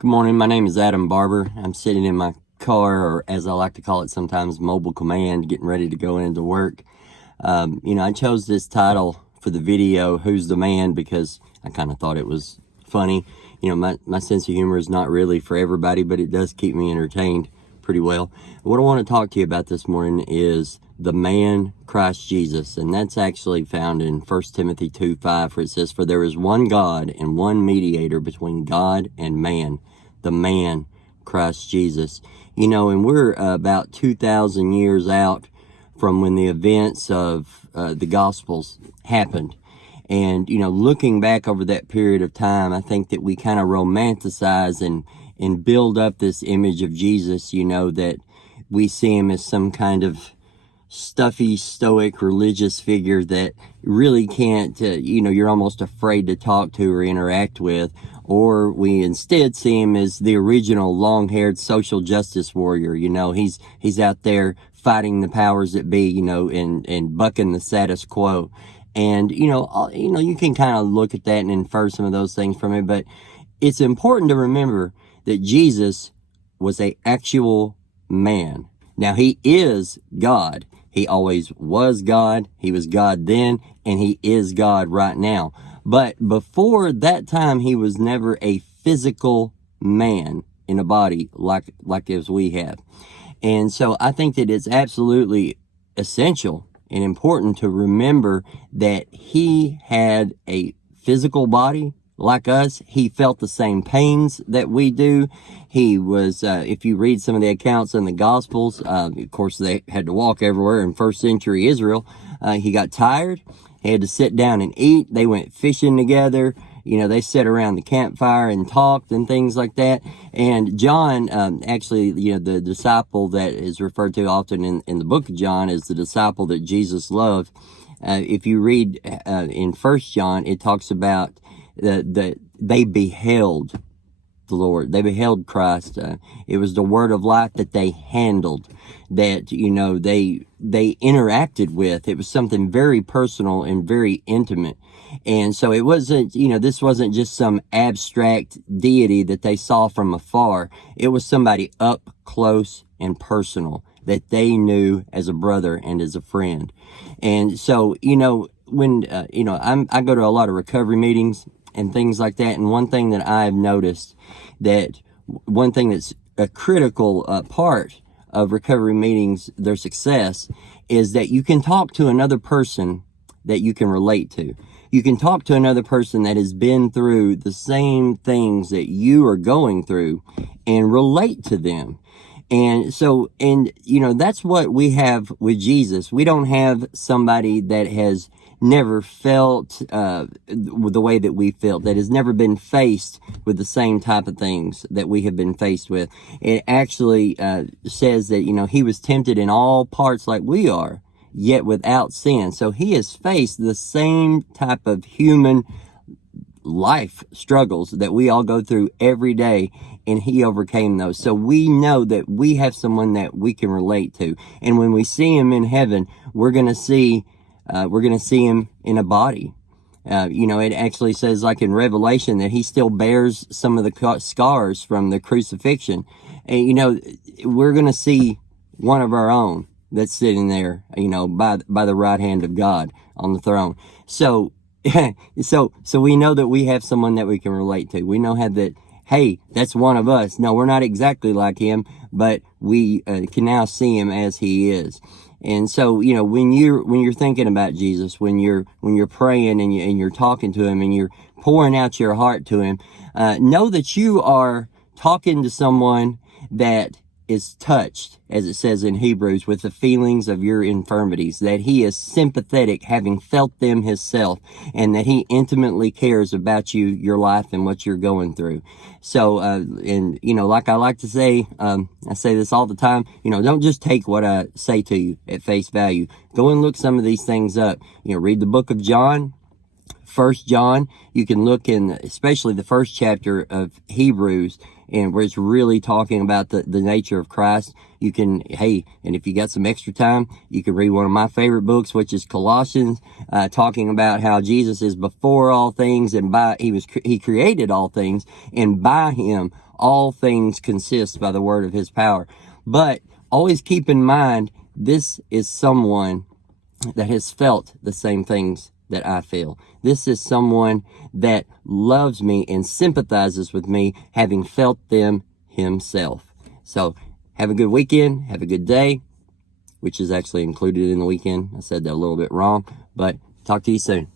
Good morning. My name is Adam Barber. I'm sitting in my car, or as I like to call it sometimes, mobile command, getting ready to go into work. I chose this title for the video, Who's the Man, because I kind of thought it was funny. My sense of humor is not really for everybody, but it does keep me entertained pretty well. What I want to talk to you about this morning is the man Christ Jesus, and that's actually found in 1 Timothy 2:5, where it says, "For there is one God and one mediator between God and man, the man Christ Jesus." And we're about 2,000 years out from when the events of the Gospels happened. And, looking back over that period of time, I think that we kind of romanticize and build up this image of Jesus, that we see him as some kind of stuffy, stoic, religious figure that really can't, you're almost afraid to talk to or interact with. Or we instead see him as the original long-haired social justice warrior. He's out there fighting the powers that be, and bucking the status quo. And, you can kind of look at that and infer some of those things from it. But it's important to remember that Jesus was an actual man. Now, he is God. He always was God. He was God then, and he is God right now. But before that time, he was never a physical man in a body like as we have. And so I think that it's absolutely essential and important to remember that he had a physical body like us. He felt the same pains that we do. He was, if you read some of the accounts in the Gospels, of course, they had to walk everywhere in first century Israel. He got tired. He had to sit down and eat. They went fishing together. They sat around the campfire and talked and things like that. And John, actually, the disciple that is referred to often in the book of John as the disciple that Jesus loved. If you read in 1 John, it talks about they beheld the Lord. They beheld Christ. It was the word of life that they handled, that, they interacted with. It was something very personal and very intimate. And so it wasn't, this wasn't just some abstract deity that they saw from afar. It was somebody up close and personal that they knew as a brother and as a friend. And so, when, I go to a lot of recovery meetings and things like that. And one thing that I've noticed, that one thing that's a critical part of recovery meetings, their success, is that you can talk to another person that you can relate to. You can talk to another person that has been through the same things that you are going through and relate to them. And so, that's what we have with Jesus. We don't have somebody that has never felt the way that we felt, that has never been faced with the same type of things that we have been faced with. It actually says that, he was tempted in all parts like we are, yet without sin. So he has faced the same type of human life struggles that we all go through every day, and he overcame those. So we know that we have someone that we can relate to. And when we see him in heaven, we're going to see him in a body. It actually says, like in Revelation, that he still bears some of the scars from the crucifixion. And, we're going to see one of our own that's sitting there, by the right hand of God on the throne. So we know that we have someone that we can relate to. We know that, hey, that's one of us. No, we're not exactly like him, but we can now see him as he is. And so, when you're thinking about Jesus, when you're praying and you're talking to him and you're pouring out your heart to him, know that you are talking to someone that is touched, as it says in Hebrews, with the feelings of your infirmities, that he is sympathetic, having felt them himself, and that he intimately cares about you, your life, and what you're going through. So, like I like to say, I say this all the time, don't just take what I say to you at face value. Go and look some of these things up. Read the book of John, 1 John. You can look in, especially the first chapter of Hebrews, and where it's really talking about the nature of Christ. You can, and if you got some extra time, you can read one of my favorite books, which is Colossians, talking about how Jesus is before all things, and he created all things, and by him all things consist by the word of his power. But always keep in mind, this is someone that has felt the same things that I feel. This is someone that loves me and sympathizes with me, having felt them himself. So have a good weekend. Have a good day, which is actually included in the weekend. I said that a little bit wrong, but talk to you soon.